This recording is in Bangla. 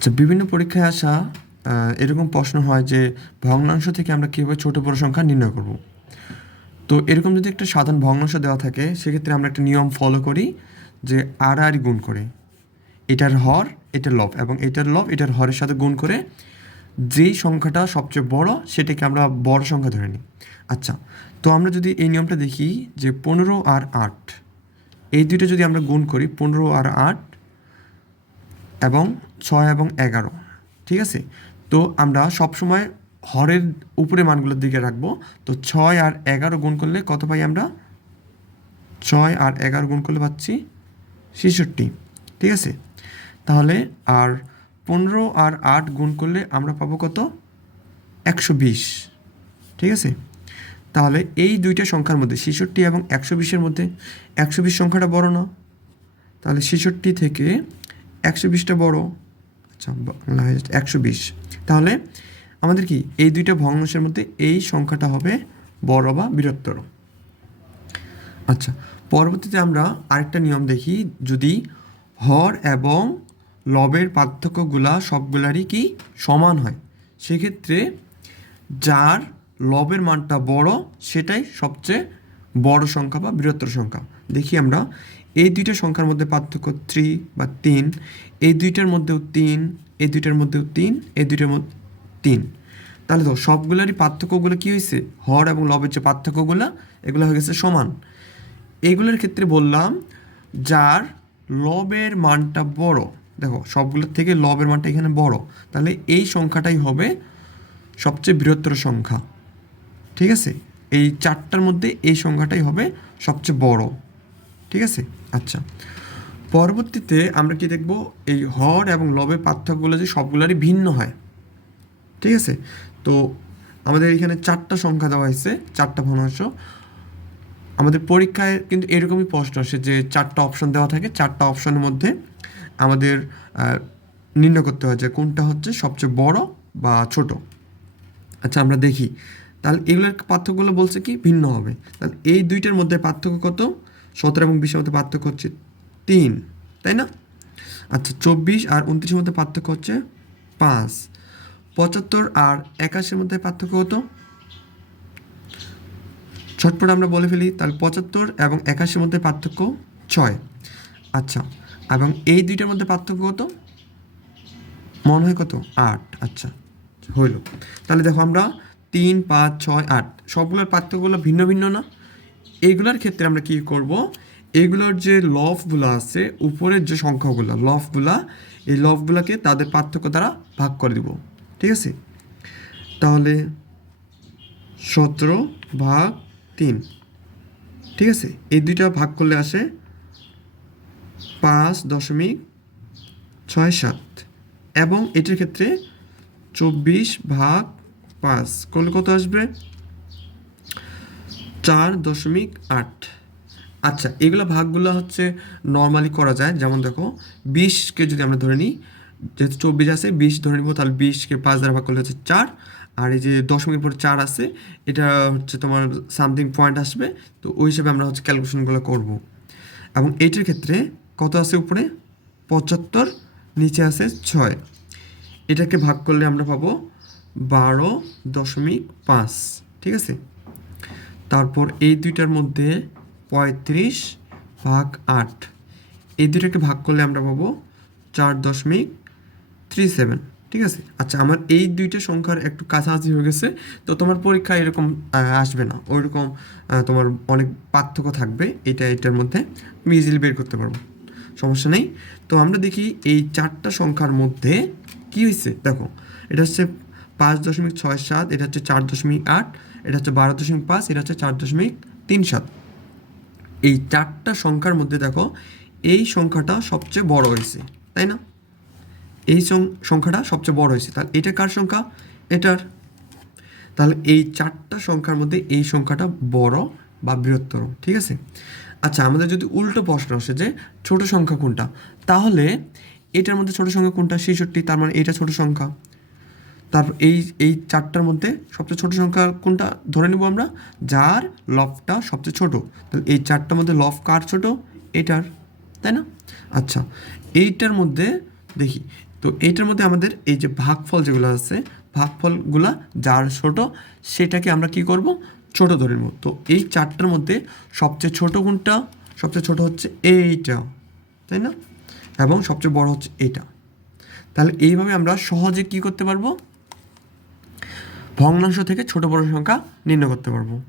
আচ্ছা, বিভিন্ন পরীক্ষায় আসা এরকম প্রশ্ন হয় যে ভগ্নাংশ থেকে আমরা কীভাবে ছোট বড় সংখ্যা নির্ণয় করব। তো এরকম যদি একটা সাধারণ ভগ্নাংশ দেওয়া থাকে সেক্ষেত্রে আমরা একটা নিয়ম ফলো করি যে আর গুণ করে এটার হর এটার লব এবং এটার লব এটার হরের সাথে গুণ করে যেই সংখ্যাটা সবচেয়ে বড় সেটাকে আমরা বড় সংখ্যা ধরে নিই। আচ্ছা, তো আমরা যদি এই নিয়মটা দেখি যে 15 আর 8 এই দুইটা যদি আমরা গুণ করি 15 আর 8 এবং 6 এবং 11, ঠিক আছে। তো আমরা সবসময় হরের উপরে মানগুলোর দিকে রাখবো। তো 6 আর 11 গুণ করলে কত পাই আমরা? 6 আর 11 গুণ করলে পাচ্ছি 66, ঠিক আছে। তাহলে আর 15 আর 8 গুণ করলে আমরা পাবো কত? 120, ঠিক আছে। তাহলে এই দুইটা সংখ্যার মধ্যে 66 এবং 120-এর মধ্যে 120 সংখ্যাটা বড় না? তাহলে 66 থেকে 120টা বড়। আচ্ছা, বাংলা হয়ে যাচ্ছে 120। তাহলে আমাদের কি এই দুইটা ভগ্নাংশের মধ্যে এই সংখ্যাটা হবে বড় বা বৃহত্তর। আচ্ছা, পরবর্তীতে আমরা আরেকটা নিয়ম দেখি, যদি হর এবং লবের পার্থক্যগুলা সবগুলারই কি সমান হয় সেক্ষেত্রে যার লবের মানটা বড় সেটাই সবচেয়ে বড় সংখ্যা বা বৃহত্তর সংখ্যা। দেখি আমরা এই দুইটা সংখ্যার মধ্যে পার্থক্য 3 বা 3, এই দুইটার মধ্যেও 3, এই দুইটার মধ্যেও 3, এই দুইটার মধ্যে 3। তাহলে তো সবগুলোরই পার্থক্যগুলো কী হয়েছে? হর এবং লবের যে পার্থক্যগুলো এগুলো হয়ে গেছে সমান। এইগুলোর ক্ষেত্রে বললাম যার লবের মানটা বড়, দেখো সবগুলোর থেকে লবের মানটা এখানে বড়, তাহলে এই সংখ্যাটাই হবে সবচেয়ে বৃহত্তর সংখ্যা, ঠিক আছে। এই চারটার মধ্যে এই সংখ্যাটাই হবে সবচেয়ে বড়, ঠিক আছে। আচ্ছা, পরবর্তীতে আমরা কি দেখব? এই হর এবং লবের পার্থক্যগুলো যে সবগুলোরই ভিন্ন হয়, ঠিক আছে। তো আমাদের এখানে চারটা সংখ্যা দেওয়া হয়েছে, চারটা ভগ্নাংশ। আমাদের পরীক্ষায় কিন্তু এরকমই প্রশ্ন আসে যে চারটা অপশন দেওয়া থাকে, চারটা অপশনের মধ্যে আমাদের নির্ণয় করতে হয় যে কোনটা হচ্ছে সবচেয়ে বড় বা ছোট। আচ্ছা, আমরা দেখি তাহলে এগুলোর পার্থক্যগুলো বলছে কি ভিন্ন হবে। তাহলে এই দুইটার মধ্যে পার্থক্য কত? 17 এবং 20-এর মধ্যে পার্থক্য হচ্ছে 3, তাই না? আচ্ছা, 24 আর 29-এর মধ্যে পার্থক্য হচ্ছে 5। 75 আর 81-এর মধ্যে পার্থক্য কত? ঝটপট আমরা বলে ফেলি, তাহলে 75 এবং 81-এর মধ্যে পার্থক্য 6। আচ্ছা, এবং এই দুইটার মধ্যে পার্থক্য কত? মনে হয় কত? 8। আচ্ছা, হইল। তাহলে দেখো আমরা 3, 5, 6, 8 সবগুলোর পার্থক্যগুলো ভিন্ন ভিন্ন না? এইগুলোর ক্ষেত্রে আমরা কি করব? এগুলোর যে লবগুলো আছে, উপরের যে সংখ্যাগুলো লবগুলা, এই লবগুলোকে তাদের পার্থক্য দ্বারা ভাগ করে দিব, ঠিক আছে। তাহলে 17/3, ঠিক আছে। এই দুইটা ভাগ করলে আসে 5.67 এবং এটার ক্ষেত্রে 24/5 করলে কত আসবে? 4.8। আচ্ছা, এগুলো ভাগগুলো হচ্ছে নর্মালি করা যায়। যেমন দেখো 20কে যদি আমরা ধরে নিই, যেহেতু 24 আছে 20 ধরে নিব, তাহলে 20কে 5 দ্বারা ভাগ করলে হচ্ছে 4। আর এই যে দশমিকের পরে 4 আছে, এটা হচ্ছে তোমার সামথিং পয়েন্ট আসবে, তো ওই হিসেবে আমরা হচ্ছে ক্যালকুলেশনগুলো করব। এবং এইটার ক্ষেত্রে কত আছে? উপরে 75, নিচে আছে 6। এটাকে ভাগ করলে আমরা পাবো 12.5, ঠিক আছে। তারপর এই দুইটার মধ্যে 35/8, এই দুইটাকে ভাগ করলে আমরা পাবো 4.37, ঠিক আছে। আচ্ছা, আমার এই দুইটা সংখ্যার একটু কাছাকাছি হয়ে গেছে, তো তোমার পরীক্ষা এরকম আসবে না, ওইরকম তোমার অনেক পার্থক্য থাকবে এটার মধ্যে, তুমি ইজিলি বের করতে পারবো, সমস্যা নেই। তো আমরা দেখি এই চারটা সংখ্যার মধ্যে কি হয়েছে। দেখো, এটা হচ্ছে 5.67, এটা হচ্ছে 4.8, এটা হচ্ছে 12.5, এটা হচ্ছে 4.37। এই চারটা সংখ্যার মধ্যে দেখো এই সংখ্যাটা সবচেয়ে বড় হয়েছে, তাই না? এই সংখ্যাটা সবচেয়ে বড় হয়েছে, তাহলে এটা কার সংখ্যা? এটার। তাহলে এই চারটা সংখ্যার মধ্যে এই সংখ্যাটা বড় বা বৃহত্তর, ঠিক আছে। আচ্ছা, আমাদের যদি উল্টো প্রশ্ন আসে যে ছোট সংখ্যা কোনটা, তাহলে এটার মধ্যে ছোট সংখ্যা কোনটা? 66, তার মানে এটা ছোট সংখ্যা। তারপর এই চারটার মধ্যে সবচেয়ে ছোট সংখ্যা কোনটা ধরে নেব আমরা? যার লবটা সবচেয়ে ছোট। তাহলে এই চারটার মধ্যে লব কার ছোট? এটার, তাই না? আচ্ছা, এইটার মধ্যে দেখি। তো এইটার মধ্যে আমাদের এই যে ভাগফল যেগুলো আছে, ভাগফলগুলা যার ছোট সেটাকে আমরা কি করব, ছোট ধরে নেব। তো এই চারটার মধ্যে সবচেয়ে ছোট কোনটা? সবচেয়ে ছোট হচ্ছে এইটা, তাই না? এবং সবচেয়ে বড় হচ্ছে এটা। তাহলে এইভাবে আমরা সহজে কি করতে পারবো, ভগ্নাংশ থেকে ছোট বড় সংখ্যা নির্ণয় করতে পারবো।